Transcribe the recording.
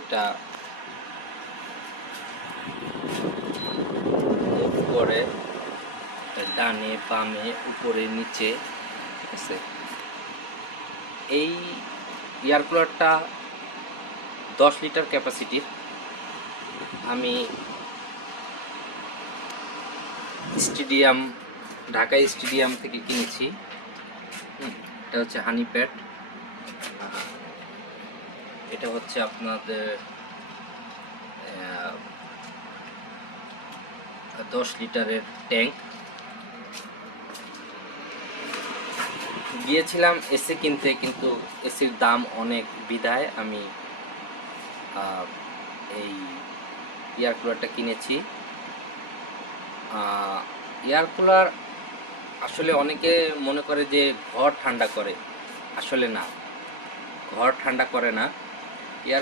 এটা উপরে, ডানে বামে, উপরে নিচে, ঠিক আছে। এই এয়ার কুলারটা 10 লিটার ক্যাপাসিটির। আমি স্টেডিয়াম, ঢাকা স্টেডিয়াম থেকে কিনেছি। এটা হচ্ছে হানিপ্যাড। এটা হচ্ছে আপনাদের 10 লিটারের ট্যাঙ্ক। গিয়েছিলাম এসি কিনতে, কিন্তু এসির দাম অনেক বিধায় আমি এই এয়ার কুলারটা কিনেছি। এয়ার কুলার আসলে অনেকে মনে করে যে ঘর ঠান্ডা করে, আসলে না, ঘর ঠান্ডা করে না।